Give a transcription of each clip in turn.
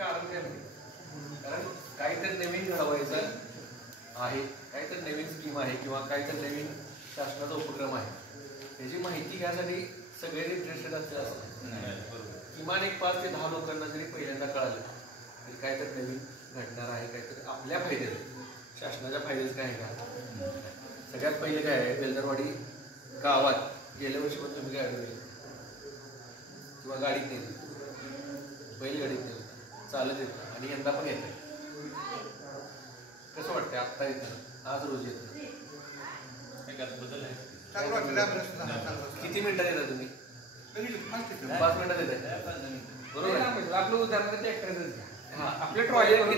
कारण काय नाही, कारण काहीतरी नवीन घडवायचं आहे, काहीतरी नवीन स्कीम आहे किंवा काहीतरी नवीन शासनाचा उपक्रम आहे, त्याची माहिती घ्यायसाठी सगळे इंटरेस्टेड असतील असं नाही. किमान एक 5 ते 10 लोकांना जरी पहिल्यांदा कळालं की काहीतरी नवीन घडणार आहे, काहीतरी आपल्या फायद्याचं, शासनाच्या फायद्याचं काय आहे का. सगळ्यात पहिले काय आहे, बेलदरवाडी गावात गेल्या वर्षी पण तुम्ही गाडी नेली किंवा गाडीत नेली, पहिली गाडीत नेली, चालत येतं आणि यंदा पण येतं. कसं वाटतंय आत्ता येतं, आज रोज येतं, बदल आहे. किती मिनिटात येता तुम्ही? 5 मिनिटात येत बरोबर. आपलं उदाहरण आपल्या ट्रॉली किती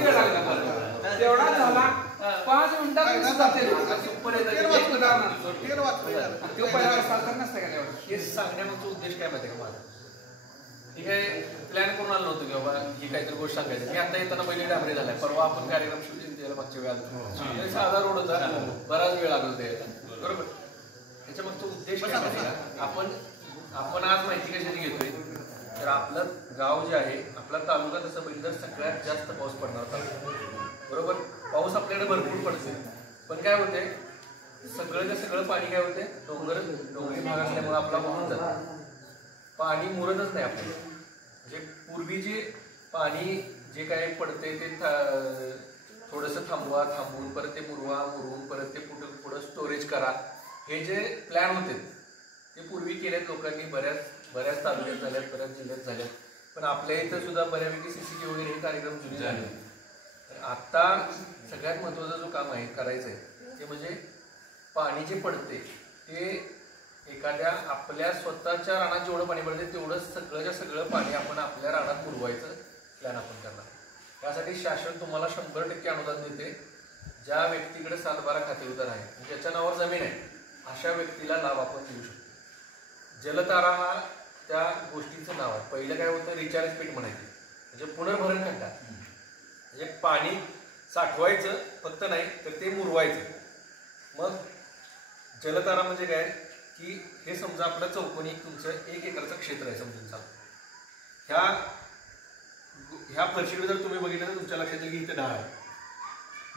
वेळ लागला तेवढा झाला, 5 मिनिटात हे सांगण्यामागचा उद्देश काय माहिती का माझा. ठीक आहे, प्लॅन करून आलो नव्हतो की बाबा ही काहीतरी गोष्ट सांगायची. मी आता येताना पहिले डांबरी झालाय, परवा आपण कार्यक्रम शूटिंग केला मागच्या वेळात, साधा रोड होता, बराच वेळ लागला होता यायला, बरोबर. त्याच्या मागचा उद्देश काय माहिती का, आपण आज माहिती कशाने घेतोय तर आपलं गाव जे आहे, आपला तालुका तसं बघितलं तर सगळ्यात जास्त पाऊस पडणार तालुका, बरोबर. पाऊस आपल्याकडे भरपूर पडते, पण काय होते, सगळं सगळं पाणी काय होते, डोंगरी भाग असल्यामुळे आपला वाहून जातं, पाणी मुरतच नाही आपल्याला. म्हणजे पूर्वी जे पाणी जे काय पडते ते थोडंसं थांबवून परत ते मुरवून परत ते पुढं स्टोरेज करा, हे जे प्लॅन होते ते पूर्वी केलेत लोकांनी, बऱ्याच तालुक्यात झाल्यात, बऱ्याच जिल्ह्यात झाल्यात, पण आपल्या इथं सुद्धा बऱ्यापैकी CCTV वगैरे हे कार्यक्रम जुने झाले. तर आता सगळ्यात महत्त्वाचं जो काम आहे करायचं आहे ते म्हणजे पाणी जे पडते ते एखाद्या आपल्या स्वतःच्या रानात जेवढं पाणी पडते तेवढं सगळं पाणी आपण आपल्या रानात पुरवायचं प्लॅन आपण करणार. त्यासाठी शासन तुम्हाला 100% अनुदान देते. ज्या व्यक्तीकडे 7/12 खातेदार आहे, ज्याच्या नावावर जमीन आहे, अशा व्यक्तीला लाभ आपण देऊ शकतो. जलतारा हा त्या गोष्टीचं नाव आहे. पहिलं काय होतं, रिचार्ज पीठ म्हणायचे, म्हणजे पुनर्भरण खड्डा, म्हणजे पाणी साठवायचं फक्त नाही तर ते मुरवायचं. मग जलतारा म्हणजे काय की हे समजा आपलं चौकोनी तुमचं 1 एकरचं क्षेत्र आहे समजून चालतं. ह्या फरशीकडे जर तुम्ही बघितलं तर तुमच्या लक्षात येईल की इथं ढाळ आहे,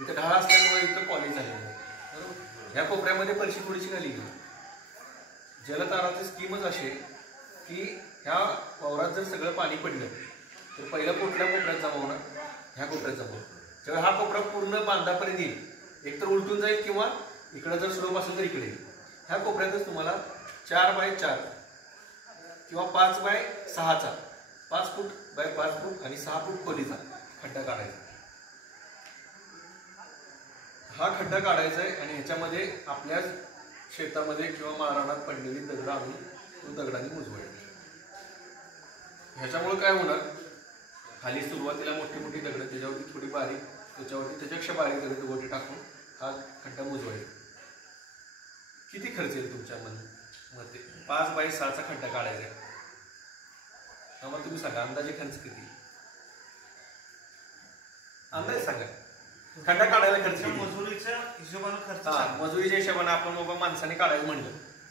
इथं ढाळ असल्यामुळे इथं कॉलेज झालेलं आहे, बरोबर. ह्या कोपऱ्यामध्ये फरशी थोडीशी खाली गेली. जलताराची स्कीमच अशी की ह्या वावरात जर सगळं पाणी पडलं तर पहिलं कुठल्या कोपऱ्यात जमा होणार, ह्या कोपऱ्यात जमा होणार. जेव्हा हा कोपरा पूर्ण बांधापर्यंत येईल, एकतर उलटून जाईल किंवा इकडं जर स्लोप असेल तर इकडे येईल. ह्या कोपऱ्यातच तुम्हाला 4x4 किंवा 5x6चा 5 फूट बाय 5 फूट आणि 6 फूट खोलीचा खड्डा काढायचा. हा खड्डा काढायचा आहे आणि ह्याच्यामध्ये आपल्या शेतामध्ये किंवा रानात पडलेली दगड आणून दगडांनी मुजवायची. ह्याच्यामुळे काय होणार, खाली सुरुवातीला मोठी दगड, त्याच्यावरती थोडी बारीक, त्याच्यावरती त्याच्यापेक्षा बारीक दगड गोटे टाकून हा खड्डा मुजवायचा. किती खर्च येईल तुमच्या मते? 5x6चा खड्डा काढायचा आहे, आम्हाला तुम्ही सांगा अंदाजे खर्च किती, अंदाजे सांगा. खड्डा काढायला खर्च, मजुरीच्या हिशोबाने खर्च, मजुरीच्या हिशोबाने आपण बाबा माणसाने काढायला म्हणलं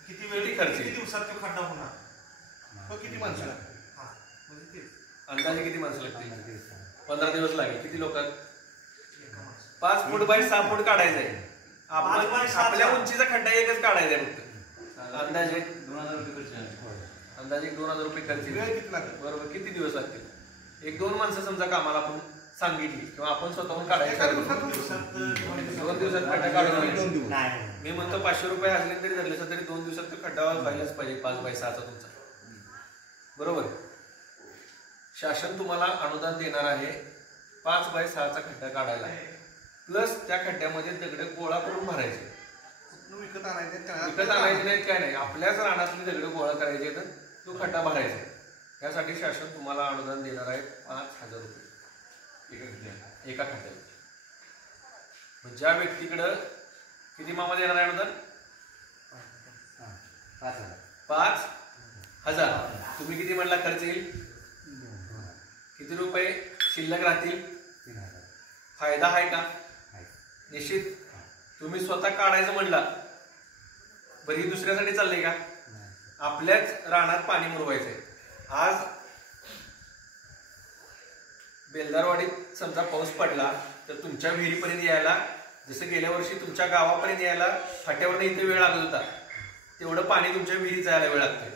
किती वेळ खर्च, किती दिवसात तो खड्डा होणार, किती माणसं लागतील, अंदाजे किती माणसं लागतील? 15 दिवस लागेल. किती लोकांत? 5 फूट बाय 6 फूट काढायचं आहे. आपल्या उंचीचा खड्डा एकच काढायचा आहे फक्त. अंदाजे 2000 रुपये खर्च, अंदाजे 2000 रुपये खर्च येईल, बरोबर. किती दिवस लागतील? 1-2 माणसं समजा कामाला आपण सांगितली किंवा आपण स्वतःहून काढायचं, 2 दिवसात खड्डा काढून. मी म्हणतो 500 रुपये असले तरी धरले तरी 2 दिवसात तो खड्डा व्हायलाच पाहिजे 5x6चा तुमचा, बरोबर. शासन तुम्हाला अनुदान देणार आहे 5x6चा खड्डा काढायला, प्लस त्या खड्ड्यामध्ये दगड गोळा करून भरायचे. विकत आणायचे नाहीत, काय नाही, आपल्याच रानातली दगड गोळा करायचे तर तो खड्डा भरायचा. यासाठी शासन तुम्हाला अनुदान देणार आहे 5000 रुपये एका खड्ड्याला. ज्या व्यक्तीकडं किती मामा देणार आहे अनुदान? 5000. तुम्ही किती म्हणला खर्च येईल? किती रुपये शिल्लक राहतील? फायदा आहे का? निश्चित. तुम्ही स्वतः काढायचं म्हणला, बरी दुसऱ्यासाठी चाललंय का? आपल्याच रानात पाणी मुरवायचंय. आज बेलदारवाडीत समजा पाऊस पडला तर तुमच्या विहिरीपर्यंत यायला, जसं गेल्या वर्षी तुमच्या गावापर्यंत यायला फाट्यावरनं इथे वेळ लागत होता, तेवढं पाणी तुमच्या विहिरीत जायला वेळ लागतोय.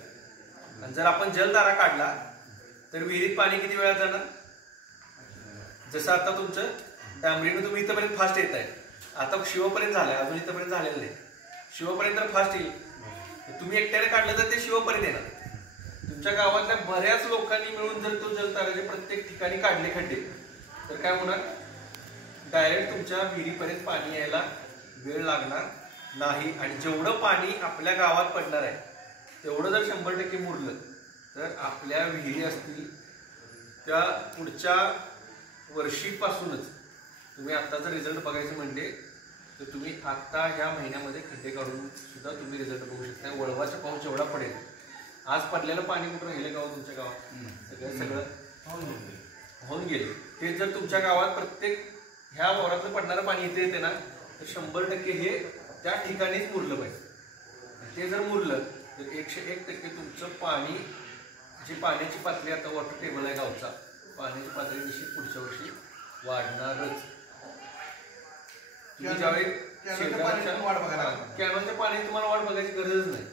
आणि जर आपण जलधारा काढला तर विहिरीत पाणी किती वेळात जाणार? जसं आता तुमचं डांबरीनं तुम्ही इथंपर्यंत फास्ट येत आहे, आता शिवपर्यंत झालंय, अजून इथंपर्यंत झालेलं नाही. शिवपर्यंत तर फास्ट येईल, तुम्ही एकट्याने काढलं तर ते शिवपर्यंत येणार. तुमच्या गावातल्या बऱ्याच लोकांनी मिळून जर तो जलधाराचे प्रत्येक ठिकाणी काढले खड्डे तर काय होणार? डायरेक्ट तुमच्या विहिरीपर्यंत पाणी यायला वेळ लागणार नाही. आणि जेवढं पाणी आपल्या गावात पडणार आहे तेवढं जर 100% मुरलं तर आपल्या विहिरी असतील त्या पुढच्या वर्षीपासूनच तुम्ही आत्ताचा रिझल्ट बघायचं म्हणजे तर तुम्ही आत्ता ह्या महिन्यामध्ये खड्डे काढून सुद्धा तुम्ही रिझल्ट बघू शकता. वळवाचा पाऊस जेवढा पडेल, आज पडलेलं पाणी कुठं राहिलं गाव तुमच्या गावात? सगळं होऊन गेले. ते जर तुमच्या गावात प्रत्येक ह्या वावरातलं पडणारं पाणी इथे येते ना तर 100% हे त्या ठिकाणीच मुरलं पाहिजे. ते जर मुरलं तर 101% तुमचं पाणी, जी पाण्याची पातळी आता वॉटर टेबल आहे गावचा, पाण्याची पातळी निश्चित पुढच्या वर्षी वाढणारच. तुम्ही ज्यावेळी कॅनलच्या पाणी तुम्हाला वाट बघायची गरजच नाही,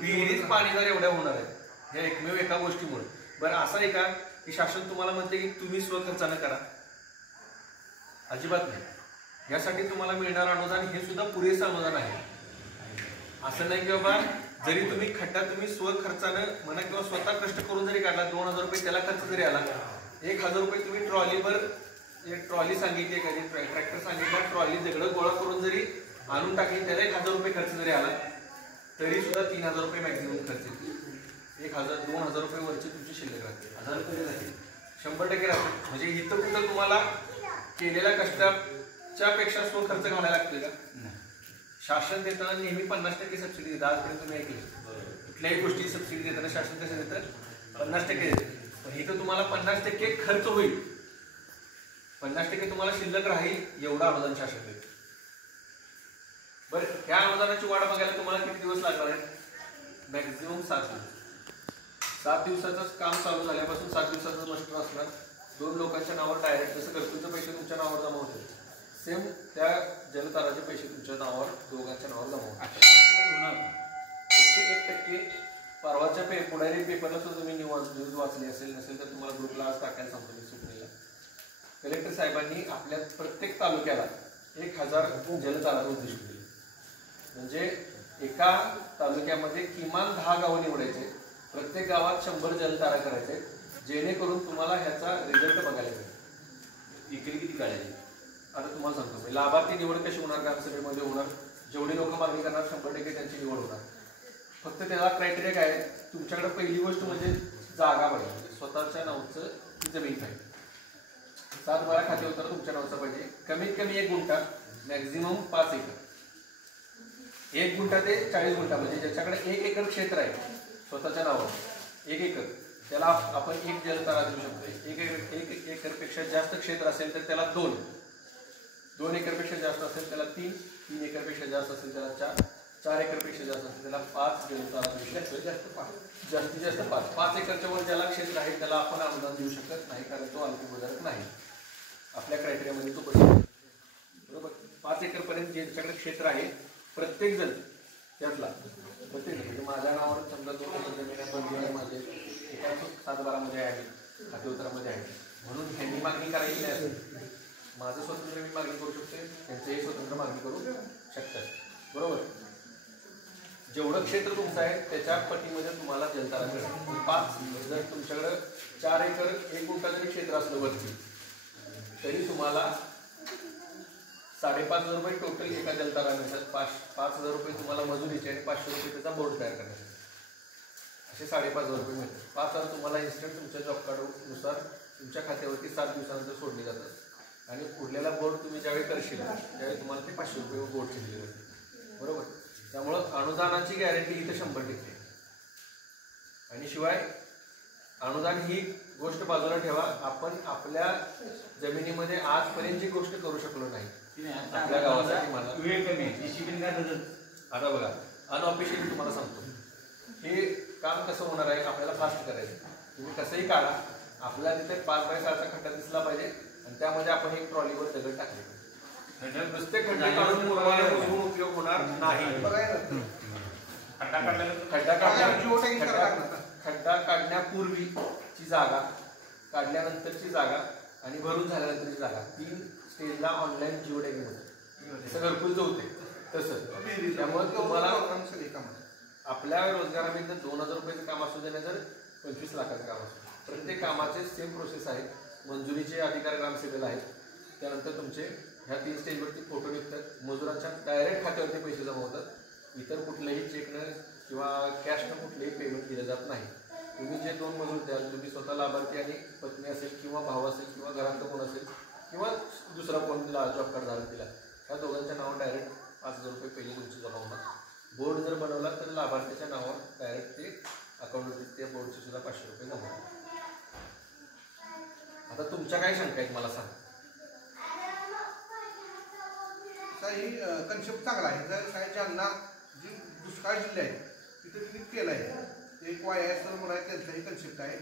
विहिरीच पाणीदार एवढ्या होणार आहे ह्या एकमेव एका गोष्टीमुळे. बरं असं आहे का की शासन तुम्हाला म्हणते की तुम्ही स्वखर्चानं करा? अजिबात नाही. यासाठी तुम्हाला मिळणार अनुदान हे सुद्धा पुरेसं अनुदान आहे. असं नाही की बाबा जरी तुम्ही खड्डा तुम्ही स्वखर्चानं म्हणा किंवा स्वतः कष्ट करून जरी काढला, 2000 रुपये त्याला खर्च जरी आला, 1000 रुपये तुम्ही ट्रॉलीवर, एक ट्रॉली सांगितली एखादी, ट्रॅक्टर सांगितला, ट्रॉली दगडं गोळा करून जरी आणून टाकली त्याला 1000 रुपये खर्च जरी आला तरी सुद्धा 3000 रुपये मॅक्झिमम खर्च येतील. 1000-2000 रुपये वरची तुमची शिल्लक राहते, 1000 रुपये राहतील, 100% राहते. म्हणजे इथं कुठं तुम्हाला केलेल्या कष्टाच्या पेक्षा स्व खर्च घालायला लागतोय का? शासन देताना नेहमी 50% सबसिडी देतं. आजपर्यंत तुम्ही ऐकले कुठल्याही गोष्टी सबसिडी देताना शासन कसं देतं? 50% देतं. पण इथं तुम्हाला 50% खर्च होईल, 50% तुम्हाला शिल्लक राहील एवढं अनुदान शासन देतं. बरं, या अनुदानाची वाढ बघायला तुम्हाला किती दिवस लागणार आहे? मॅक्झिमम 7 दिवस. 7 दिवसाचं काम चालू झाल्यापासून 7 दिवसाचं मस्टर असणार. 2 लोकांच्या नावावर डायरेक्ट, जसं घरकुलचे पैसे तुमच्या नावावर जमा होते सेम त्या जलताराचे पैसे तुमच्या नावावर, दोघांच्या नावावर जमा होणार. 101% परवाच्या पुढारी पेपरला सुद्धा तुम्ही न्यूज वाचली असेल, नसेल तर तुम्हाला ग्रुपला आज टाकायला सांगतो मी सुटलेला. कलेक्टर साहेबांनी आपल्या प्रत्येक तालुक्याला 1000 जलतारा उद्दिष्ट दिले. म्हणजे एका तालुक्यामध्ये किमान 10 गावं निवडायचे, प्रत्येक गावात 100 जलतारा करायचे, जेणेकरून तुम्हाला ह्याचा रिझल्ट बघायला मिळेल. इकडे किती काढायची आता तुम्हाला सांगतो मी. लाभार्थी निवड कशी होणार? ग्रामसभेमध्ये होणार. जेवढी लोक मागणी करणार 100% त्यांची निवड होणार. फक्त त्याला क्रायटेरिया काय आहे? तुमच्याकडे पहिली गोष्ट म्हणजे जागा पाहिजे, म्हणजे स्वतःच्या नावचं जमीन पाहिजे. 7-12 खाते उत्तर तुमच्या नावचं पाहिजे. कमीत कमी 1 गुंठा, मॅक्झिमम 5 एकर. 1 गुंठा ते 40 गुंठा, म्हणजे ज्याच्याकडे 1 एकर क्षेत्र आहे स्वतःच्या नावावर, 1 एकर, त्याला आपण 1 जलतारा देऊ शकतो. 1 एकरपेक्षा जास्त क्षेत्र असेल तर त्याला 2 एकरपेक्षा जास्त असेल त्याला 3 एकरपेक्षा जास्त असेल त्याला 4 एकरपेक्षा जास्त असेल त्याला 5 जलतारा देऊ शकतो. जास्तीत जास्त 5 एकरच्या वर ज्याला क्षेत्र आहे त्याला आपण अनुदान देऊ शकत नाही, कारण तो अल्पभूधारक नाही. आपल्या क्रायटेरियामध्ये तो बसतो. बरोबर. 5 एकरपर्यंत ज्याच्याकडे क्षेत्र आहे प्रत्येक जण त्यातला, प्रत्येक जण, म्हणजे माझ्या नावावर समजा 2 एकर जमीन आहे, पण माझे एका 7-12 आहे, खाते उत्तरामध्ये आहे, म्हणून ह्यांनी मागणी करायची नाही असेल, माझं स्वतंत्र मी मागणी करू शकते, त्यांचंही स्वतंत्र मागणी करू शकतात. बरोबर. जेवढं क्षेत्र तुमचं आहे त्याच्या पटीमध्ये तुम्हाला जलतारा मिळेल. 5 जर तुमच्याकडं 4 एकर 1 गुंठा जरी क्षेत्र असलं वरती तरी तुम्हाला 5,500 रुपये टोटल एका जलतारा मिळतात. 5,000 रुपये तुम्हाला मजुरीचे आणि 500 रुपये त्याचा बोर्ड तयार करण्यासाठी, असे 5,500 रुपये मिळतात. 5,000 तुम्हाला इन्स्टंट तुमच्या जॉब कार्डनुसार तुमच्या खात्यावरती 7 दिवसानंतर सोडले जातात. आणि उरलेला बोर्ड तुम्ही ज्यावेळी करशील त्यावेळी तुम्हाला ते 500 रुपये बोर्डचे दिले जाते. बरोबर. त्यामुळं अनुदानाची गॅरंटी इथं 100%. आणि शिवाय अनुदान ही गोष्ट बाजूला ठेवा, आपण आपल्या जमिनीमध्ये आजपर्यंत जी गोष्ट करू शकलो नाही आपल्या गावासाठी, मला वेळ कमी आहे. आता बघा, अनऑफिशियली तुम्हाला सांगतो हे काम कसं होणार आहे. आपल्याला फास्ट करायचं, तुम्ही कसंही काढा. आपल्याला तिथे 5 बाय 6चा खड्डा दिसला पाहिजे आणि त्यामध्ये आपण एक ट्रॉलीवर दगड टाकले पाहिजे. नुसते खड्डे काढून मुरमाला उपयोग होणार नाही. खड्डा काढण्यापूर्वीची जागा, काढल्यानंतरची जागा आणि भरून झाल्यानंतरची जागा 3 स्टेजला ऑनलाईन जिओ टॅगिंग होतं. जसं घरकुल होते तसं. त्यामुळे तुम्हाला आपल्या रोजगारामध्ये 2000 रुपयाचं काम असू दे ना जर 25 लाखाचं काम असू, प्रत्येक कामाचे सेम प्रोसेस आहे. मंजुरीचे अधिकार ग्रामसेवेला आहेत. त्यानंतर तुमचे ह्या 3 स्टेजवरती फोटो निघतात. मजुरांच्या डायरेक्ट खात्यावरती पैसे जमा होतात. इतर कुठल्याही चेकनं किंवा कॅशनं कुठलेही पेमेंट दिलं जात नाही. तुम्ही जे 2 मजूर द्याल, तुम्ही स्वतः लाभार्थी आणि पत्नी असेल किंवा भाऊ असेल किंवा घरातलं कोण असेल किंवा दुसरा कोण जॉब कार्ड झाला तिला, ह्या दोघांच्या नावावर डायरेक्ट 5000 रुपये पहिले तुमचे जमा होणार. बोर्ड जर बनवला तर लाभार्थीच्या नावावर डायरेक्ट ते अकाउंटवरती त्या बोर्डचे सुद्धा 500 रुपये जमा होणार. आता तुमच्या काय शंका आहेत मला सांगा. ही कन्सेप्ट चांगला आहे. जर साहेब ज्यांना जी दुष्काळ जिल्हे आहेत तिथे क्लिक केलं आहे, एक YS म्हणून आहे त्यांचाही कन्सेप्ट आहे.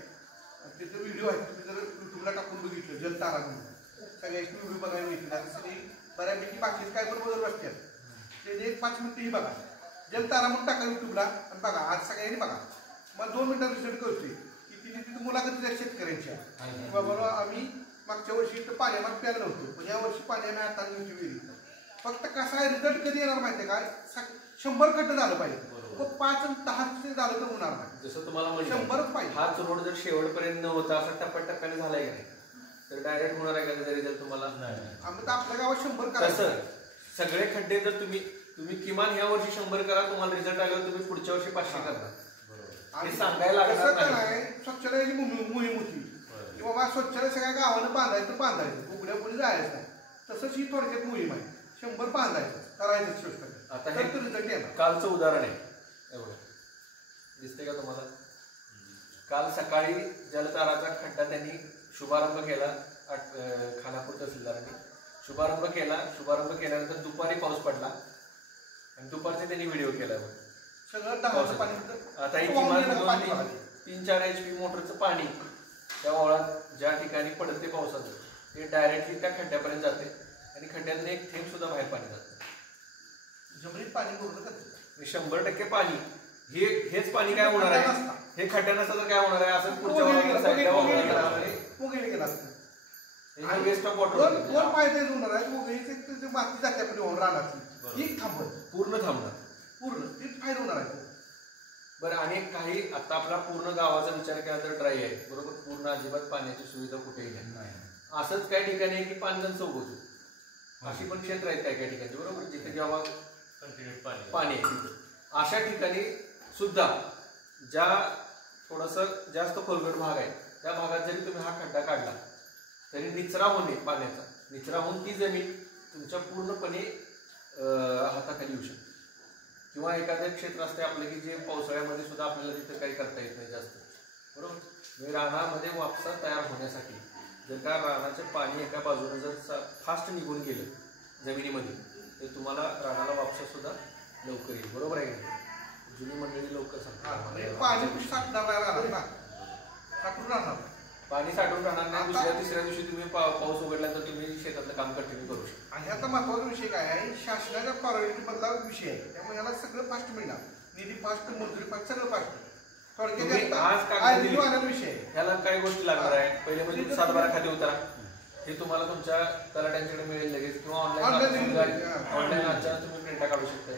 तिथे व्हिडिओ आहेत, तुम्ही जर युट्यूबला टाकून बघितलं जलतारा म्हणून सगळ्याची व्हिडिओ बघायला मिळतील. आता सगळी बऱ्यापैकी बाकीचे काय पण बदल असतात ते एक 5 मिनिटंही बघा. जलतारा म्हणून टाका युट्यूबला आणि बघा. आज सगळ्यांनी बघा. मला 2 मिनिटात रिझल्ट कळतोय की तिथे मुलाखती त्या शेतकऱ्यांच्या बाबा आम्ही मागच्या वर्षी इथं पाण्यामध्ये प्यायला नव्हतो, पण या वर्षी पाणी आम्ही आता नव्हती वेळी. फक्त कसा आहे रिझल्ट कधी येणार माहिती आहे का? 100 खड्डे झालं पाहिजे, 5 आणि 10 झालं तर होणार नाही. जसं तुम्हाला 100 पाहिजे. हाच रोड जर शेवटपर्यंत न होता असा टप्प्याटप्प्याने झालाय का नाही तर डायरेक्ट होणार आहे का त्याचा रिझल्ट तुम्हाला? आम्ही तर आपल्या गावात 100 करायचं. सगळे खड्डे जर तुम्ही किमान ह्या वर्षी 100 करा, तुम्हाला रिझल्ट आल्यावर तुम्ही पुढच्या वर्षी 500 करणार. आणि सांगायला लागणार स्वच्छतेची मोहीम होती की बाबा स्वच्छता सगळ्या गावानं बांधायचं उघड्या कोणी जायचं नाही. तसंच ही थोडक्यात मोहीम आहे. 100 बांधायचं करायचं स्वच्छता. आता हे कालचं उदाहरण आहे. एवढं दिसते का तुम्हाला? काल सकाळी जलताराचा खड्डा त्यांनी शुभारंभ केला. खानापूर तहसीलदारांनी शुभारंभ केल्यानंतर दुपारी पाऊस पडला आणि दुपारचे त्यांनी व्हिडिओ केला. सगळं आता ही किमान 3-4 HP मोटरचं पाणी त्या ओळात ज्या ठिकाणी पडते पावसाचं ते डायरेक्टली त्या खड्ड्यापर्यंत जाते आणि खड्ड्यातून एक थेंब सुद्धा बाहेर पाणी जातं. जमिनीत पाणी पूर्ण करते 100% पाणी. हेच पाणी काय होणार आहे? हे खड्ड्या नसतं तर काय होणार आहे? असं पुढच्या वेस्ट ऑफ वॉटर दोन फायदे होणार आहेत. माती जाते आपली रानातली पूर्ण थांबणार. तीच फायदा होणार आहे. बरं, आणि काही आता आपला पूर्ण गावाचा विचार केला तर ड्राय आहे बरोबर. पूर्ण अजिबात पाण्याची सुविधा कुठेही नाही. असंच काही ठिकाणी आहे की पाणगंज चौकतो. अशी पण क्षेत्र आहेत काही ठिकाणी बरोबर जिथे जेव्हा पाणी आहे. अशा ठिकाणी सुद्धा ज्या थोडंसं जास्त खोलगट भाग आहे त्या भागात जरी तुम्ही हा खड्डा काढला तरी निचरा होणे पाण्याचा निचरा होऊन ती जमीन तुमच्या पूर्णपणे हाताखाली येऊ शकते. किंवा एखादं क्षेत्र असते आपलं की जे पावसाळ्यामध्ये सुद्धा आपल्याला तिथं काही करता येत नाही जास्त बरोबर. म्हणजे रानामध्ये वापसा तयार होण्यासाठी जर का रानाचं पाणी एका बाजूने जर फास्ट निघून गेलं जमिनीमध्ये तर तुम्हाला रानाला वापसा सुद्धा लवकर येईल बरोबर आहे का? जुनी मंडळी लवकर सांगतात पाणी साठून राहणार नाही. दुसऱ्या तिसऱ्या दिवशी तुम्ही पाऊस उघडल्यानंतर तुम्ही शेतातलं काम कंटिन्यू करू शकता. आणि आता महत्वाचा विषय काय आहे? शासनाच्या प्रायोरिटी मधला विषय आहे. त्यामुळे याला सगळं फास्ट मिळणार. निधी फास्ट, मजुरी फास्ट, सगळं फास्ट. ह्याला काही गोष्टी लागणार आहे. पहिले म्हणजे 7-12 खाते उतारा हे तुम्हाला तुमच्या तलाट्यांच्याकडे मिळेल लगेच किंवा ऑनलाईन आजच्या तुम्ही प्रिंटा काढू शकता.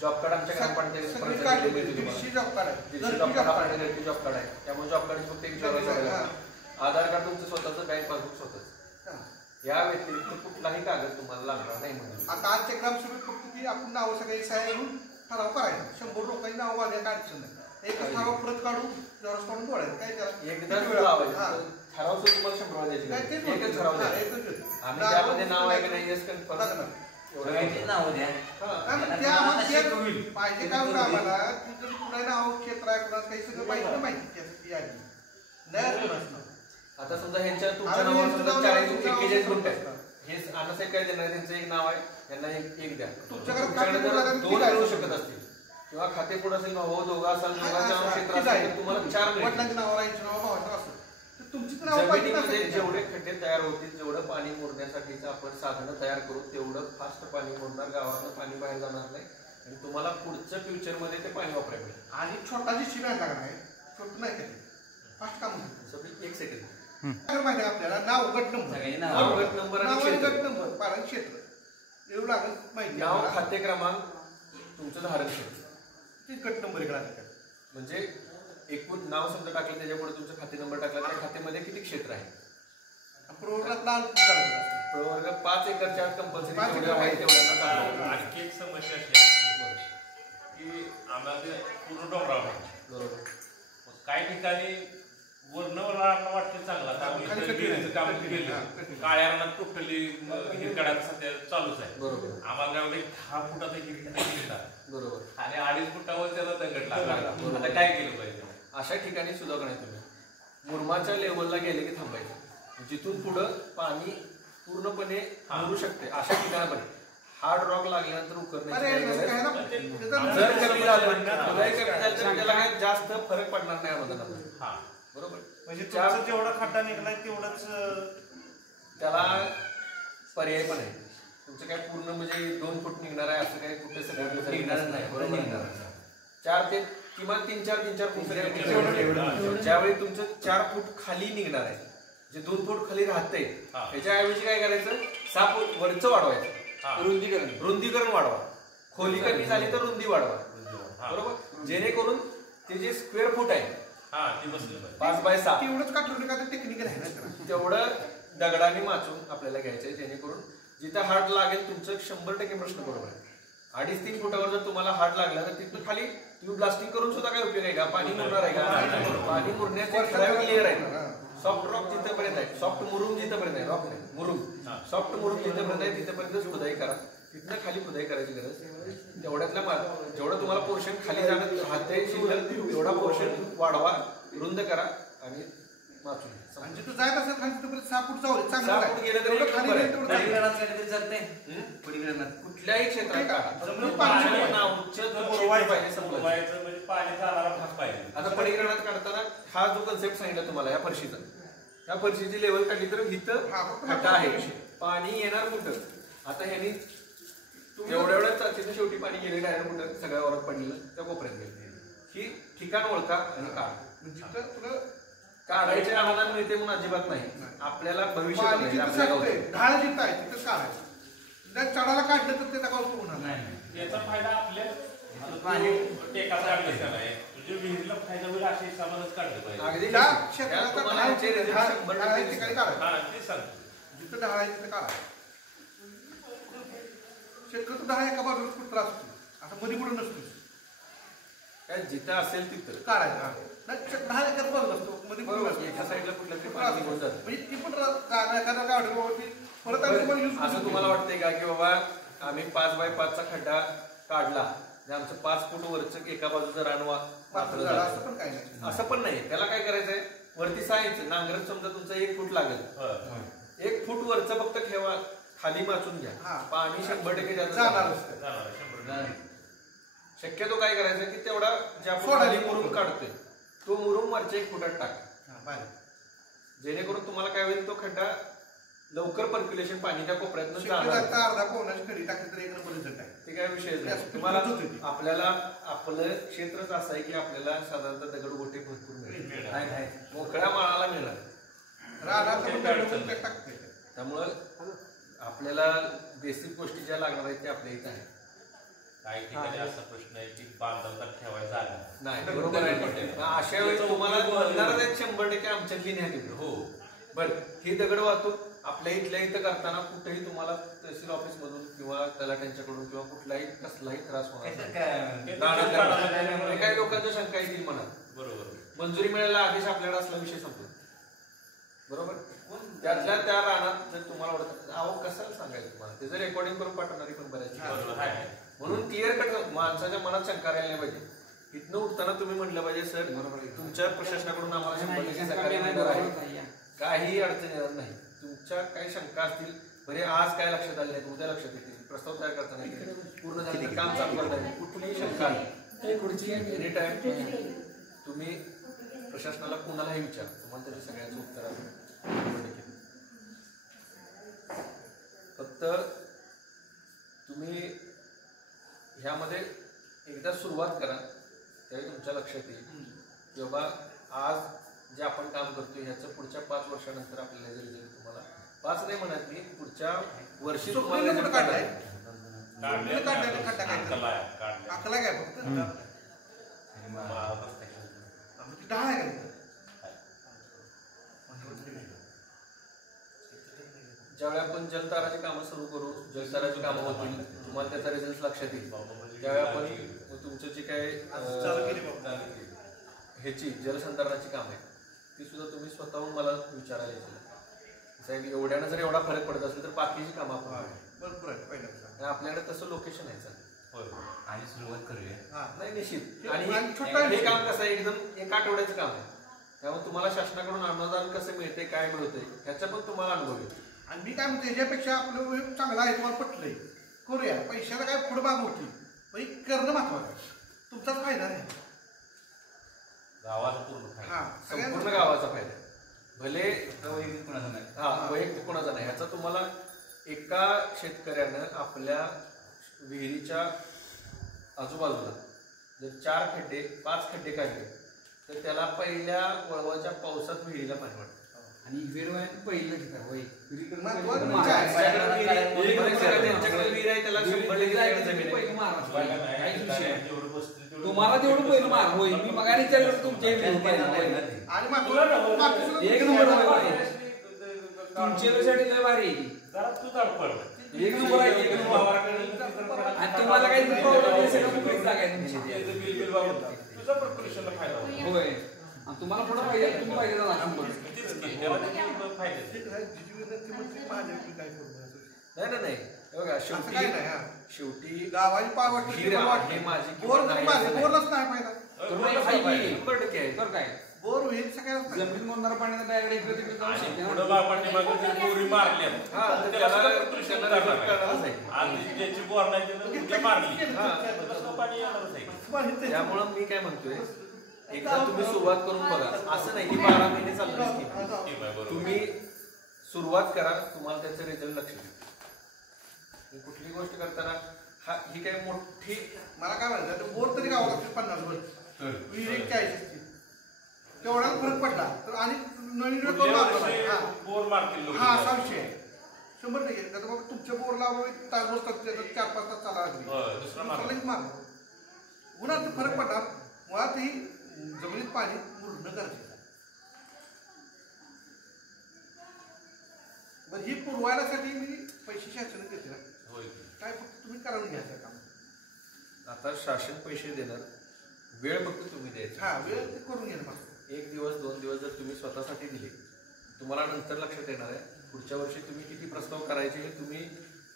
जॉब कार्ड आमच्या ग्रामपंचायत जॉब कार्ड आहे. त्यामुळे जॉब कार्ड फक्त एक आधार कार्ड तुमचं स्वतःचं बँक पासबुक स्वतःच. या व्यतिरिक्त कुठलाही कागद तुम्हाला लागणार नाही. म्हणजे आता आजच्या ग्रामसभेत फक्त की आपण नाव सगळे साहेब ठराव करायचा. 100 लोकांनी नाव वाढण्याची अडचण नाही. एकच ठराव परत काढून जरस काढून बोलायचं काय त्याला एकदा ठराव सुद्धा तुम्हाला 100 वेळा द्यायची. एकच ठराव आम्ही त्यामध्ये नाव आहे की नाही येस कन्फर्म नाव द्या पाहिजे काय होतं आम्हाला. तुझं कुणा नाव क्षेत्र आहे कुणाच काही सगळं पाहिजे माहिती त्यासाठी यादी नाही. आता समजा ह्यांच्या तुमच्या नावावर 41 गुंठ आहे. हे अनासाहेब काय देणार? त्यांचं एक नाव आहे त्यांना एक द्या. तुमच्याकडे 2 मिळू शकत असतील किंवा खाते पुढे असेल हो दोघं असाल दोघांच्या क्षेत्र असेल तुम्हाला 4 वडिलांच्या नावावर 80 नाव भावाचं असेल तर तुमची नाव पाहिजे जमिनीमध्ये नसेल. जेवढे खड्डे तयार होतील जेवढं पाणी मुरण्यासाठीचं आपण साधनं तयार करू तेवढं फास्ट पाणी मुरणार, गावातलं पाणी बाहेर जाणार नाही आणि तुम्हाला पुढच्या फ्युचरमध्ये ते पाणी वापरायला मिळेल. आणि छोटा जी शिवाय लागणार आहे छोटं नाही केलं फास्ट काम होतं. सगळी 1 सेकंड काय माहिती आहे आपल्याला नाव गट नंबर गट नंबर आणि नाव आणि क्षेत्र. गट नंबर पारण क्षेत्र एवढं लागत माहिती नाव, आहे. खाते क्रमांक, तुमचं धारण क्षेत्र ते गट नंबर इकडे आले. म्हणजे एकूण नाव समजा टाकलं त्याच्यापुढे तुमचं खाते नंबर टाकला त्या खात्यामध्ये किती क्षेत्र आहे. प्रवर्गात लहान चालतं. प्रवर्ग 5 एकरच्या आत कंपल्सरी 5 जेवढे आहे तेवढ्यांना चालू आहे. आणखी एक समस्या अशी आहे की आम्हाला ते पूर्ण डोंगरावर आहे. बरोबर. मग काही ठिकाणी वरनं वाटतं चांगला आता आम्ही खाली इथं कठीण आहे. गिरीचं काम कठीण आहे. हा, कठीण. केलं काळ्या रानात टोटली हिरकडात सध्या चालूच आहे. बरोबर. आम्हाला एवढे 10 फुटाचा हिरकड बरोबर. आणि 2.5 फुटावर त्याला दगड लागला. बरोबर. आता काय केलं पाहिजे? अशा ठिकाणी सुद्धा नाही तुम्ही मुरमाच्या लेवलला गेले की थांबायचं. जिथून पुढं पाणी पूर्णपणे मुरू शकते अशा ठिकाणापर्यंत. हार्ड रॉक लागल्यानंतर अरे, उकरण्याची असं काय ना, जर त्याचा- कमी झालं लय कमी झालं तर त्याला काही जास्त फरक पडणार नाही आम्हाला. हा बरोबर. म्हणजे तुमचा जेवढा खड्डा निघलाय तेवढंच त्याला पर्याय पण आहे. तुमचं काय पूर्ण म्हणजे 2 फूट निघणार आहे असं काही कुठे सगळं निघणार नाही. बरोबर. 4 ते किमान 3-4 फूट ज्यावेळी तुमचं 4 फूट खाली निघणार आहे जे 2 फूट खाली राहतंय त्याच्याऐवजी काय करायचं 6 फूट वरचं वाढवायचं. रुंदीकरण वाढवा. खोली कमी झाली तर रुंदी वाढवा. बरोबर. जेणेकरून ते जे स्क्वेअर फूट आहे 5 बाय 6 तेवढंच का ठरवलं का टेक्निकल आहे ना त्याला. तेवढं दगडाने माचून आपल्याला घ्यायचंय जेणेकरून जिथं हार्ड लागेल तुमचं 100% प्रश्न बरोबर आहे. 2.5-3 फुटावर जर तुम्हाला हार्ड लागला तर तिथून खाली तुम्ही ब्लास्टिंग करून सुद्धा काय उपयोग आहे का? पाणी मुरणार आहे का? पाणी मुरण्याचे ठराविक लेअर आहे. सॉफ्ट रॉक जिथपर्यंत आहे, सॉफ्ट मुरुम जिथपर्यंत आहे, रॉक नाही मुरुम, सॉफ्ट मुरुम जिथपर्यंत आहे तिथपर्यंतच खुदाई करा. तिथनं खाली खुदाई करायची गरज. तेवढ्यातल्या जेवढं तुम्हाला पोर्शन खाली जाणं राहते शिल्लक तेवढा पोर्शन वाढवा, रुंद करा आणि वाचून घ्या. आणि जिथं जायचं असेल खाली तिथपर्यंत 6 फूट जाऊ दे. 6 फूट गेलं तरी तेवढं खाली बरं आहे. तेवढं चांगलं. कुठल्याही क्षेत्रात काढा. जमिनीत पाणी पाणी नावचं क्षेत्र पाहिजे समजा. म्हणजे पाणी जाणारा भाग पाहिजे. आता परिग्रहणात काढताना हा जो कन्सेप्ट सांगितला तुम्हाला या फरशीचा, या फरशीची लेवल काढली तर इथं खड्डा आहे, पाणी येणार कुठं. आता ह्यांनी एवढ्या तिथं शेवटी पाणी गेले डायरेक्ट कुठं सगळ्या वरात पडलेलं त्या कोपऱ्यात गेलं. ही ठिकाण ओळखा आणि काढा. जिथं तुला काढायचे आव्हान मिळते म्हणून अजिबात नाही. आपल्याला भविष्य पाणी बघायचं, जिथं आपल्याला साठतंय, होतं. ढाळ जिथं आहे तिथं काढायचं. त्या चढाला काढलं तर त्याचा काय उपयोग होणार नाही. याचा फायदा आपल्या टेकाचा काढलं नाही म्हणजे विहिरीला फायदा होईल असे हिसाबानच काढलं पाहिजे. अगदी त्या या क्षेत्राचा तुम्हाला ढाळ ह्याचे result ढाळ 100% ठिकाणी काढायचं. हा ते सांगतो. जिथं ढाळ आहे तिथं काढायचं. शक्यतो ढाळ एका बाजूला खूप त्रास होतो. असं मध्ये कुठं नसतो काय जिथं असेल तिथं काढायचं. नाही, ढाळ एकाच बाजूला असतो मध्ये कुठं बरोबर. नसतो. एका साईडला कुठलं तरी त्रास पाणी निघून होतो. जातं. म्हणजे ती पण जागा एखादा काढली बाबा ती परत आणि तुम्हाला use असं करू तुम्हाला वाटतंय का की बाबा आम्ही 5 बाय 5 चा खड्डा काढला म्हणजे आमचं 5 फूट वरचं एका बाजूचं रानवा पातळ झालं, असं पण काही नाही. असं पण नाही. त्याला काय करायचंय वरती 6 इंच नांगरट समजा तुमचं 1 फूट लागेल, 1 फूट वरचं फक्त ठेवा, खाली वाचून घ्या. हा. पाणी 100% त्याचं जाणार जाणार. असतं. जाणार 100%. शक्यतो काय करायचं की तेवढा ज्या आपण सोडायचं. खाली मुरुम काढतोय तो मुरुम वरच्या 1 फुटात टाका. हा, बाहेर. जेणेकरून तुम्हाला काय होईल तो खड्डा लवकर पर्क्युलेशन पाणी त्या कोपऱ्यातनं शक्यतो जाणार. आता अर्धा पावणाची खडी टाकली तर एक नंबर रिझल्ट आहे. ते काय विषय नाही. Yes, तुम्हाला होत होती. आपल्याला आपलं क्षेत्रच असं आहे की आपल्याला साधारणतः दगडगोटे भरपूर मिळेल. मिळेल. मोकळ्या माळाला मिळणार. रानात पण दगड पण टाकते. त्यामुळं आपल्याला बेसिक गोष्टी ज्या लागणार आहेत त्या आपल्या इथं आहेत. काही ठिकाणी असा प्रश्न आहे की बांधवता ठेवायला जागा नाही बरोबर आहे. अशा वेळी तुम्हाला म्हणणारच आहेत 100% आमच्यातली न्याय देतो. हो बरं हे दगड वाहतूक आपल्या इथल्या इथं करताना कुठेही तुम्हाला तहसील ऑफिस मधून किंवा तलाठ्यांच्याकडून किंवा कुठलाही कसलाही त्रास होणार नाही. काही लोकांच्या शंका येतील मनात. बरोबर मंजुरी मिळायला आदेश आपल्याला असला विषय संपला. बरोबर. त्यातल्या त्या रानात जर तुम्हाला वाटत अहो कशाला सांगायचं तुम्हाला त्याचं रेकॉर्डिंग करून पाठवणारी पण बऱ्याच. म्हणून क्लिअर कट माणसाच्या मनात शंका राहिली नाही पाहिजे. इथनं उठताना तुम्ही म्हटलं पाहिजे सर तुमच्या प्रशासनाकडून आम्हाला 100% सहकार्य मिळणार आहे, काही अडचण येणार नाही. तुमच्या काही शंका असतील बरे आज काय लक्षात आले नाही उद्या लक्षात येतील, प्रस्ताव तयार करताना पूर्ण झालं काम चालू करताना कुठलीही शंका नाही एनी टाइम तुम्ही प्रशासनाला कुणालाही विचारा तुम्हाला त्याच्या सगळ्यांचं उत्तर आहे. ज्यावेळेस सुरुवात करा त्यावेळी तुमच्या लक्षात येईल की बाबा आज जे आपण काम करतोय ह्याचं पुढच्या 5 वर्षानंतर आपल्याला जर रिझल्ट तुम्हाला 5 नाही म्हणत मी पुढच्या वर्षी तुम्हाला result काढलाय काढले काढले खड्डा काय काढले आकला काय फक्त डाळ आहे का ज्यावेळी आपण जलताराची कामं सुरू करू जलताराची कामं होतील तुम्हाला त्याचा रिझल्ट लक्षात येईल त्यावेळी आपण तुमचं जे काय ह्याची जलसंधारणाची कामं आहे ती सुद्धा तुम्ही स्वतःहून मला विचारायला येतील साहेब एवढ्यानं जर एवढा फरक पडत असेल तर बाकीची कामं आपण भरपूर आहे पहिल्या आपल्याकडे तसं लोकेशन आहे सर आणि सुरुवात करूया नाही निश्चित आणि आणि छोटा हे काम कसं आहे एकदम एका आठवड्याचं काम आहे त्यामुळे तुम्हाला शासनाकडून अनुदान कसं मिळते काय मिळतंय ह्याचा पण तुम्हाला अनुभव येईल आणि मी काय म्हणतो याच्यापेक्षा आपलं वेळ चांगला आहे तुम्हाला पटलंय करूया पैशाला काय पुढे माग होती पण करणं महत्वाचं आहे तुमचाच फायदा नाही गावाला पूर्ण फायदा. हा संपूर्ण गावाचा फायदा आहे. भले वैयक्तिक कोणाचा नाही हा वैयक्तिक कोणाचा नाही ह्याचा तुम्हाला एका शेतकऱ्यानं आपल्या विहिरीच्या आजूबाजूला जर 4 खड्डे 5 खड्डे काढले तर त्याला पहिल्या वळवाच्या पावसात विहिरीला पाणी वाटतं आणि वेळवायला पहिलं ठिकाण वय त्यांच्याकडे विहीर आहे त्याला 100% जमीन आहे तुम्हाला तेवढं पहिलं मार होईल मी मग तुमच्या आणि मग एक नंबर तुमच्यासाठी लय भारी जरा तू तडपड. एक नंबर आहे एक नंबर आणि तुम्हाला काही प्रॉब्लेम सगळं जागा आहे तुमची बिल बाबत तुझा प्रिपरेशनला फायदा होतो. होय आणि तुम्हाला पुढे पाहिजे तुम्ही पाहिजे तेच की, त्याला किती फायदे आहेत. नाही नाही हे बघा असं काही नाही हा शेवटी गावाची पाय वाटली विहीर हे माझी बोर किंमत नाही माझे असं नाही. बोरलाच नाही फायदा 100% आहे तर काय बोर होईल सगळ्याला जमीन मोडणारा पाण्याचा डायरेक्ट इकडे तिकडे जाऊ आणि शकते पुढं बा पाठीमागं जे बोरी मारल्या हा, तर त्याला त्याला सुद्धा preparation त्याला करणार आहे. करणारच आहे. आणि ज्याची बोर नाही त्यानं उद्या मारली हा. त्याला सुद्धा पाणी येणारच आहे. त्यामुळं मी काय म्हणतोय एकदा तुम्ही सुरुवात करून बघा असं नाही की 12 महिने चालणार स्कीम ठीक आहे, बरोबर. तुम्ही सुरुवात करा तुम्हाला त्याचं रिझल्ट लक्ष देईल कुठली गोष्ट करताना ही काही मोठी मला काय म्हणायचं बोर तरी गावाला 50 वर विहीर 40 असतील तेवढा फरक पडला तर आणि नवीन वेळ पुढल्या करून वर्षी हा बोर मारतील लोक. हा असा विषय आहे 100% आता बाबा तुमच्या बोरला तासभर तसले 4-5 तास चाला लागली होय, दुसरा मार्ग. लगेच मारलं उन्हात फरक पडणार मुळात ही जमिनीत पाणी मुरणं गरजेचं आहे. बरं ही पुरवायलासाठी मी पैसे शासन घेतले ना होय. काय फक्त तुम्ही करून घ्या त्या काम आता शासन पैसे देणार वेळ फक्त तुम्ही द्यायचा हा वेळ ते करून घ्या ना मला 1 दिवस 2 दिवस जर तुम्ही स्वतःसाठी दिले तुम्हाला नंतर लक्षात येणार आहे पुढच्या वर्षी तुम्ही किती प्रस्ताव करायचे हे तुम्ही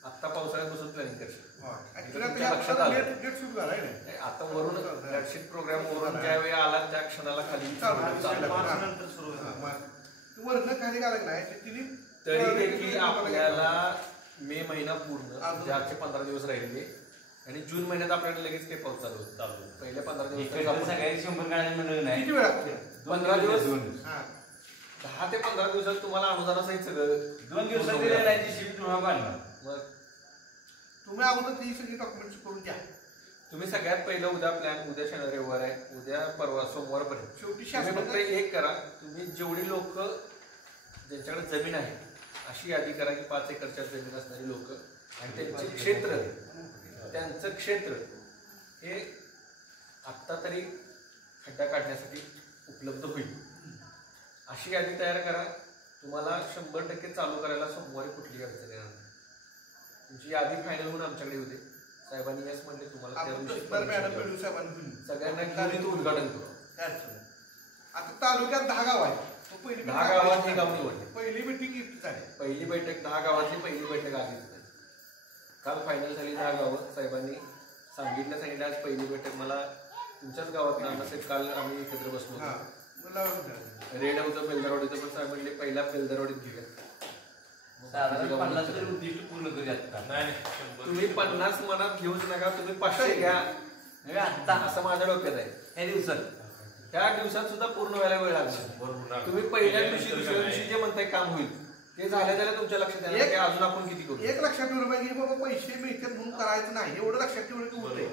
आत्ता पावसाळ्यात बसून प्लॅनिंग करशील लक्षात आलं. डेट सुरू झाला आहे ना आता वरून लॅटशीट प्रोग्राम वरून ज्यावेळी आला त्या क्षणाला खाली चालू मार्चनंतर सुरू झालं. वरण खाली घालत नाही ते तिने तरी देखील आपल्याला मे महिना पूर्ण ज्याचे 15 दिवस राहिले आणि जून महिन्यात आपल्याला लगेच काही पाऊस चालू होतो चालू. पहिले 15 दिवस इकडे सगळ्यांनी 100 काढायला मिळालं नाही किती वेळ लागते 15 दिवस 2 हा 10 ते 15 दिवसात तुम्हाला अनुदानासहित सगळं दिवसात दिलेला आहे शिफ्ट तुम्हाला बांधणार मग तुम्ही अगोदर ती सगळी डॉक्युमेंट्स करून द्या तुम्ही सगळ्यात पहिलं उद्या प्लॅन उद्या शनिवार रविवार आहे उद्या परवा सोमवारपर्यंत शेवटी तुम्ही फक्त शासन एक करा तुम्ही जेवढी लोक ज्यांच्याकडे जमीन आहे अशी यादी करा की 5 एकरच्या जमीन असणारी लोक आणि त्यांचं क्षेत्र हे आत्ता तरी खड्डा काढण्यासाठी उपलब्ध होईल अशी यादी तयार करा तुम्हाला 100% चालू करायला सोमवारी कुठलीही अडचण येणार नाही तुमची यादी फायनल होऊन आमच्याकडे होते साहेबांनी यस म्हणले तुम्हाला त्या दिवशी मॅडम पेडू साहेबांनी सगळ्यांना घेऊन इथं उद्घाटन करू काय अडचण नाही. आता तालुक्यात 10 गाव आहे तो पहिली 10 गावात हे गाव निवडले पहिली मिटिंग इथे झाली पहिली बैठक 10 गावातली पहिली बैठक आली काल फायनल झाली 10 गावं साहेबांनी सांगितलं आज पहिली बैठक मला तुमच्याच गावात नानासाहेब काल आम्ही एकत्र बसलो हा होतो मला रेड होतं बेलदरवाडीचं पण साहेब म्हणले पहिल्या बेलदरवाडीत घेऊया साधारण 50 तरी उद्दिष्ट पूर्ण करूया आता. नाही, नाही, 100. तुम्ही 50 मनात घेऊच नका तुम्ही 500 घ्या म्हणजे आता असं माझ्या डोक्यात आहे या दिवसात त्या दिवसात सुद्धा पूर्ण व्हायला वेळ लागणार बरोबर. तुम्ही पहिल्या दिवशी दुसऱ्या दिवशी जे म्हणताय काम होईल ते झाल्या त्याला तुमच्या लक्षात येणार की अजून आपण किती करू एक लक्षात ठेवलं पाहिजे की बाबा पैसे मिळतात म्हणून करायचं नाही एवढं लक्षात ठेवलं की होतंय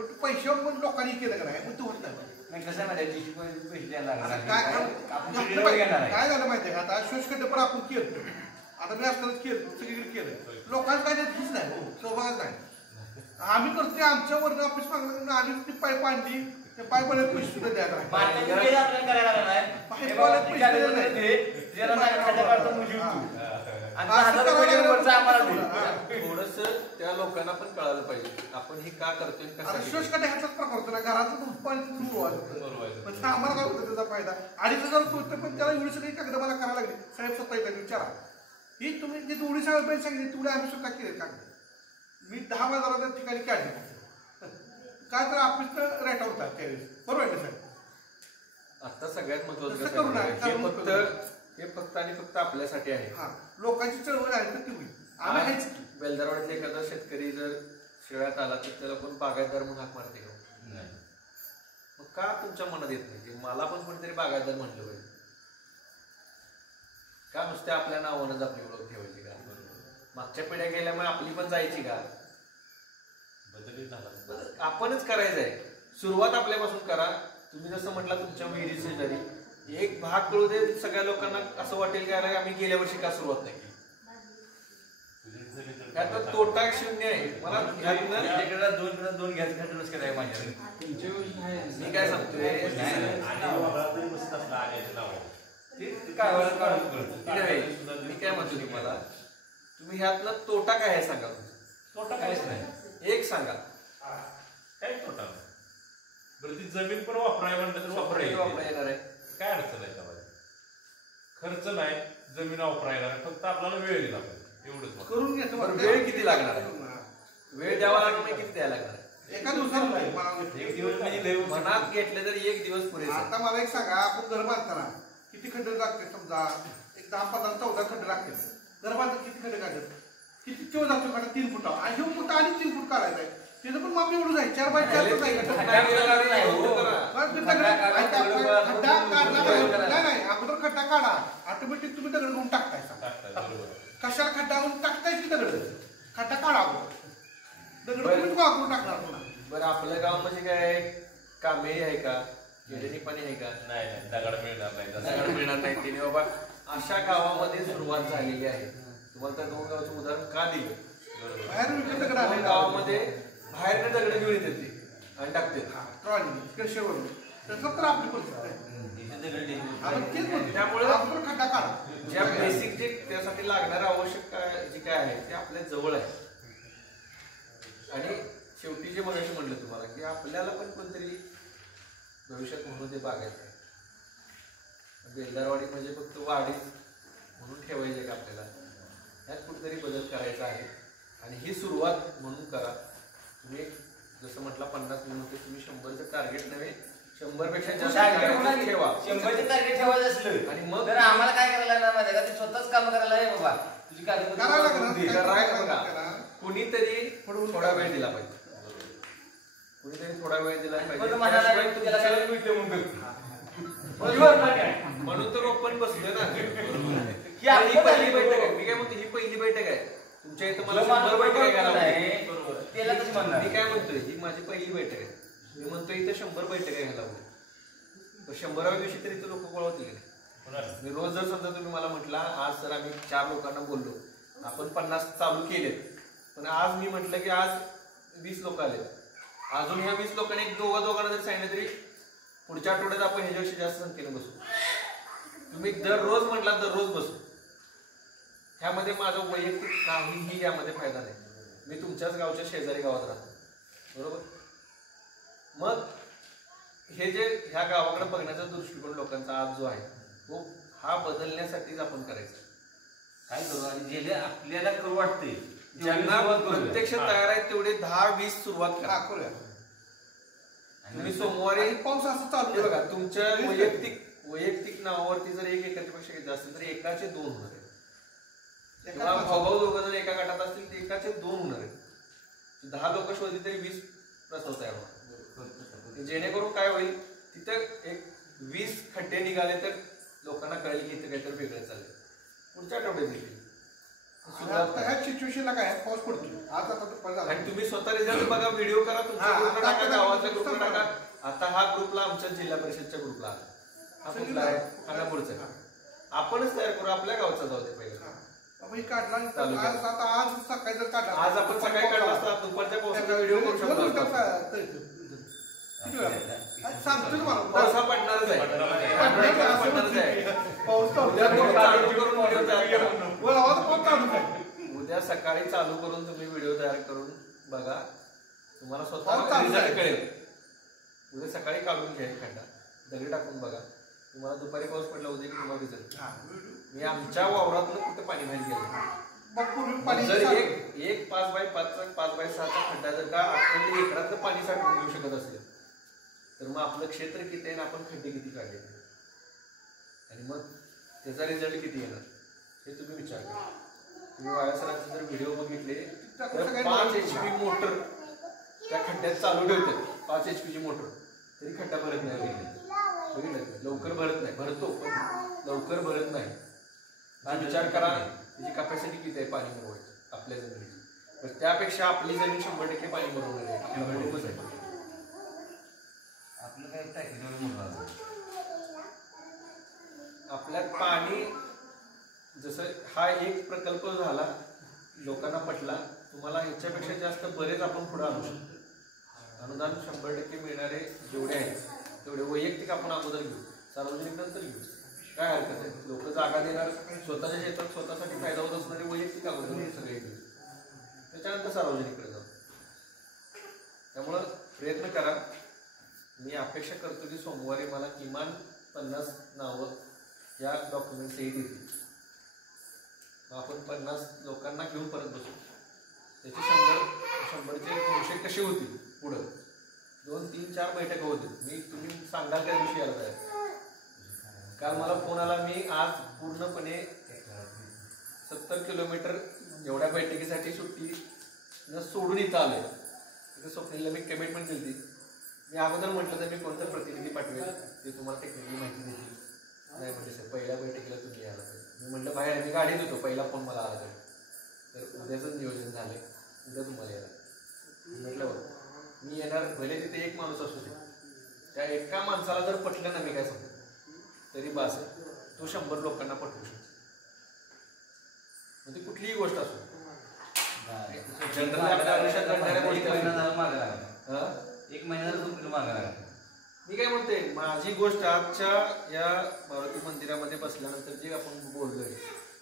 पण तू पैशावर पण लोकांनी केलं का नाही मग तू होत नाही नाही कसं आहे माहिती पैसे द्यायला आता लागणार काय आपण काय डिलिव्हरी घेणार आहे काय झालं माहितीये का आता शोषखड्डे पण आपण केलं आता मी असतानाच केलं सगळीकडे केलं लोकांना काय देतच नाही सहभागच नाही आम्ही करतोय आमच्या वरनं ऑफिस मागणं आम्ही ती पाईप आणली ते पाईप वाल्यात पैसे सुद्धा द्यायला नाही. आपल्याला करायला लागणार पाईप वाल्यात पैसे द्यायला नाही. त्याला नाही खात्या काढतो मुजी आणि असं 1000 रुपये वरचं आम्हाला दे. हा. थोडस त्या लोकांना पण कळायला पाहिजे आपण हे का करतोय आणि आता कशासाठी शोषखड्डे ह्याचाच प्रकार होतो ना घराचं उत्पादन बरोबर. पण आम्हाला काय होतं त्याचा फायदा 2,500 होतं पण त्याला एवढी सगळी कागद मला करायला लागली साहेब स्वतः येतात विचारा ही तुम्ही जे 2,500 सांगितली तेवढे आम्ही स्वतः केले कागद मी 10,000 ठिकाणी काढले काय तर ऑफिसचं रेट होता त्यावेळेस बरोबर आहे का साहेब आता सगळ्यात महत्वाचं तसं कसं करू नका. आहे? हे फक्त आणि फक्त आपल्यासाठी आहे हा लोकांची चळवळ आहे तर तेवढी आम्ही हेच बेलदारवाडीतला एखादा शेतकरी जर शेळ्यात आला तर त्याला कोण बागायतदार म्हणून हाक मारते का नाही. मग का तुमच्या मनात येत नाही की मला पण कोणीतरी बागायतदार म्हटलं पाहिजे का नुसत्या आपल्या नावानंच आपली ओळख ठेवायची का मागच्या पिढ्या गेल्यामुळे आपली पण जायची का बदलही झाला बरं, आपणच करायचं आहे सुरुवात आपल्यापासून करा तुम्ही जसं म्हटलं तुमच्या विहिरी शेजारी एक भाग कळू दे सगळ्या लोकांना असं वाटेल की अरे आम्ही गेल्या वर्षी का सुरुवात नाही केली यातनं तोटा शून्य आहे मला ह्यातनं माझ्याकडे दोन गॅस खड्डे करायला माझ्याकडे मी काय सांगतोय आणि वापरातही मस्त असला आल्याचं नाव आहे. ते काय वेळा काढून करतो ठीक आहे, मी काय म्हणतो तुम्हाला तुम्ही ह्यातनं तोटा काय आहे सांगा तोटा काहीच नाही एक सांगा काय तोटा नाही. बरं ती जमीन पण वापराय म्हणलं तर वापरायला वापरायला येणार आहे काय अडचण आहे त्यामध्ये खर्च नाही जमीन वापरायला फक्त आपल्याला वेळ दिला पाहिजे एवढंच महत्त्वाचं. करून घेतो बरं, वेळ किती लागणार आहे? वेळ द्यावा लागणार नाही किती द्यायला लागणार आहे? एका दिवसात नाही मला एक दिवस म्हणजे लय मनात घेतले तर एक दिवस पुरेसा आहे. आता मला एक सांगा आपण घर बांधताना किती खड्डे लागते समजा एक 10, 15, 14 खड्डे लागते घर बांधताना किती खड्डे काढतात किती चेव जातो खड्डा 3 फुटा आणि 2 फुट आणि 3 फूट काढायचं आहे त्याचं पण माप एवढं जाईल 4 बाय 4 तर नाही खड्डा. काय करणार आहे? हो. करा. खड्डा काढला नाही अगोदर खड्डा काढा ऑटोमॅटिक तुम्ही दगड घेऊन टाकताय टाकतात, बरोबर. कशाला खड्डा घेऊन टाकताय की दगड खड्डा काढा दगड तुम्ही वापरून टाकणार पुन्हा बरं आपल्या गावामध्ये काय कामेरी आहे का केलेली पाणी आहे का नाही नाही दगड मिळणार नाही तसं. दगड मिळणार नाही तिने बाबा अशा गावामध्ये सुरुवात झालेली आहे तुम्हाला त्या 2 गावाचं उदाहरण का दिलं बरोबर. बाहेर विकत दगड 2 आले गावामध्ये बाहेरने दगड घेऊन येते ते आणि टाकते ट्रॉली क्रशरवरून तसं तर आपली परिस्थिती आहे आपण तेच म्हणतो त्यामुळे आपण खड्डा काढा ज्या बेसिक जे त्यासाठी लागणारं आवश्यक जे काय आहे ते आपल्या जवळ आहे आणि शेवटी जे मगाशी म्हणलं तुम्हाला की आपल्याला पण कोणतरी भविष्यात म्हणून ते बागायचं आहे बेलदारवाडी म्हणजे फक्त वाढीच म्हणून ठेवायचे का आपल्याला ह्यात कुठेतरी बदल करायचा आहे आणि ही सुरुवात म्हणून करा तुम्ही जसं म्हटलं 50 मिनिट तुम्ही 100चं टार्गेट नव्हे 100 पेक्षा जास्त target ठेवा 100चे टार्गेट ठेवायचं असलं आणि मग तर आम्हाला काय करायला लागणार माहिती आहे का ते स्वतःच काम करायला आहे बाबा तुझी करायला कागदपत्र लागणार. बघा कुणीतरी थोडा वेळ दिला पाहिजे कुणीतरी थोडा वेळ दिला पण म्हणायला पाहिजे लागेल, त्याला त्याशिवाय काय मिळतं मग तुमच्या- म्हणून तर ओपन बसलोय ना ही आपली ही पहिली बैठक बैठक आहे मी काय म्हणतो ही पहिली बैठक आहे तुमच्या इथं मला जो माणूस 100 बैठक बैठक घ्यायला आहे, बरोबर त्याला कसं म्हणणार? मी काय म्हणतोय ही माझी पहिली बैठक आहे मी म्हणतोय इथं 100 बैठक घ्यायला हवी 100व्या दिवशी तरी इथं लोक गोळा होतील होणार. मी रोज जर समजा तुम्ही मला म्हटला आज सर आम्ही 4 लोकांना बोललो आपण 50 चालू केलेत पण आज मी म्हटलं की आज 20 लोक आले अजून ह्या 20 लोकांनी एक दोघांना जर सांगितलं तरी पुढच्या आठवड्यात आपण ह्याच्यापेक्षा जास्त संख्येने बसू तुम्ही दररोज म्हटला दररोज बसू ह्यामध्ये माझा वैयक्तिक काहीही यामध्ये फायदा नाही मी तुमच्याच गावच्या शेजारी गावात राहतो बरोबर मग हे जे ह्या गावाकडे बघण्याचा दृष्टिकोन लोकांचा आज जो आहे तो हा बदलण्यासाठीच आपण करायचा काय करू आणि जे आपल्याला करू वाटते ज्यांना प्रत्यक्ष तयार आहेत तेवढे 10-20 सुरुवात करा करूया तुम्ही सोमवारी आणि पाऊस असं चालू हे बघा तुमच्या वैयक्तिक नावावरती जर एक एकाच्यापेक्षा जास्त तर एकाचे 2 होणार आहेत किंवा भाऊ दोघं जर एका गटात असतील तर एकाचे 2 होणार आहेत 10 लोक शोधली तरी 20 प्रस्ताव तयार होणार जेणेकरून काय होईल तिथं एक 20 खड्डे निघाले तर लोकांना कळेल की इथं काहीतरी वेगळं चाललंय पुढच्या आठवड्यात येतील आता ह्या सिच्युएशनला काय आहे, पाऊस पडतो आज आता दुपारी झाला. आणि तुम्ही स्वतः रिझल्ट बघा, व्हिडिओ करा, तुमच्या हा, ग्रुपला टाका, आता- गावाच्या ग्रुपला टाका. आता हा ग्रुपला आमच्या जिल्हा परिषदच्या ग्रुपला आला. हा कुठला आहे? खानापूरचा आहे. आपणच तयार करू, आपल्या गावचा जाऊ दे पहिलं. आपण ही काढला चालू करा. आज सकाळी जर काढला आज आपण सकाळी काढला असता, दुपारच्या पावसाचा व्हिडिओ करू शकतो असतो. किती वेळा? आज सांगतो तुम्हाला. पाऊस हा पडणारच आहे. पडणारच आहे. पाऊस चालू उद्या आहे. तुम्ही चालू करून व्हिडिओ तयार करा. बोला, आता पाऊस चालू आहे. उद्या सकाळी चालू करून तुम्ही व्हिडिओ तयार करून बघा, तुम्हाला पाऊस स्वतः चालू आहे. रिझल्ट कळेल. उद्या सकाळी काढून घ्या एक खड्डा, दगडी टाकून बघा, तुम्हाला दुपारी पाऊस पडला उद्या की तुम्हाला रिझल्ट. हा, मी आमच्या वावरातून कुठे पाणी बाहेर गेलं. मग पूर्वी पाणी जर चालू. एक 5x5 5x6चा खड्डा जर का आपण एकरातलं पाणी साठवून घेऊ शकत असेल, तर मग आपलं क्षेत्र किती आहे आणि आपण खड्डे किती काढले आणि मग त्याचा रिझल्ट किती येणार हे तुम्ही विचार करा. तुम्ही वाया सरांचे जर व्हिडिओ बघितले तर 5 HP मोटर त्या खड्ड्यात चालू ठेवते. 5 HP ची मोटर तरी खड्डा भरत नाही. बघितलं, लवकर भरत नाही, भरतो पण लवकर भरत नाही. आणि विचार करा त्याची कॅपॅसिटी किती आहे पाणी मिळवायची आपल्या जमिनीची. तर त्यापेक्षा आपली जमीन 100% पाणी मिळवणार आहे. आपल्याला खूपच आहे. आपलं काय टेक्निकल म्हणून आपल्यात पाणी जसं हा एक प्रकल्प झाला, लोकांना पटला, तुम्हाला ह्याच्यापेक्षा जास्त बरेच आपण पुढे आणू शकतो. अनुदान 100% मिळणारे जेवढे आहेत तेवढे वैयक्तिक आपण अगोदर घेऊ, सार्वजनिक नंतर घेऊ. काय हरकत आहे? लोक जागा देणार, स्वतःच्या शेतात स्वतःसाठी फायदा होत असणारे वैयक्तिक अगोदर सगळे घेऊ, त्याच्यानंतर सार्वजनिककडे जाऊ. त्यामुळं प्रयत्न करा. मी अपेक्षा करतो की सोमवारी मला किमान 50 नावं या डॉक्युमेंट सहित येतील. आपण 50 लोकांना घेऊन परत बसू. त्याचे 100चे 200 कसे होतील पुढं 2, 3, 4 बैठका होतील. तुम्ही सांगाल त्या दिवशी यायला पाहिजे. काल मला फोन आला, मी आज पूर्णपणे 70 किलोमीटर एवढ्या बैठकीसाठी सुट्टी न सोडून इथं आलोय. तिथे स्वप्नीला मी कमिटमेंट दिली. मी अगोदर म्हटलं तर मी कोणतं प्रतिनिधी पाठवेल ते तुम्हाला टेक्निकली माहिती देतील. नाही म्हणजे सर पहिल्या बैठकीला तुम्ही यायला पाहिजे. मी म्हटलं बाहेर मी गाडीत होतो, पहिला फोन मला आला तर उद्याचं नियोजन झालंय, उद्या तुम्हाला यायला म्हटलं मी येणार. भले तिथे एक माणूस असू दे, त्या एका माणसाला जर पटलं ना मी काय सांगतो तरी बास आहे. तो 100 लोकांना पटवू शकतो. म्हणजे कुठलीही गोष्ट असो. जनरली आपल्या आयुष्यात घडणाऱ्या गोष्टी एक महिन्याला ₹2 मागा लागला. मी काय म्हणते, माझी गोष्ट आजच्या या मारुती मंदिरामध्ये बसल्यानंतर जे आपण बोललोय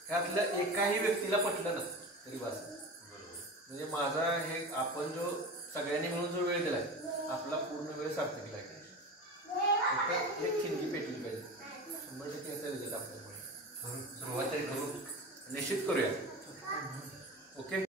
ह्यातल्या एकाही व्यक्तीला पटलं ना तरी बास. म्हणजे माझा हे आपण जो सगळ्यांनी मिळून जो वेळ दिलाय आपला पूर्ण वेळ सार्थक केलाय. फक्त एक ठिणगी पेटली पाहिजे. 100% याचा रिझल्ट आपल्याला सुरुवात तरी करू. निश्चित करूया. ओके.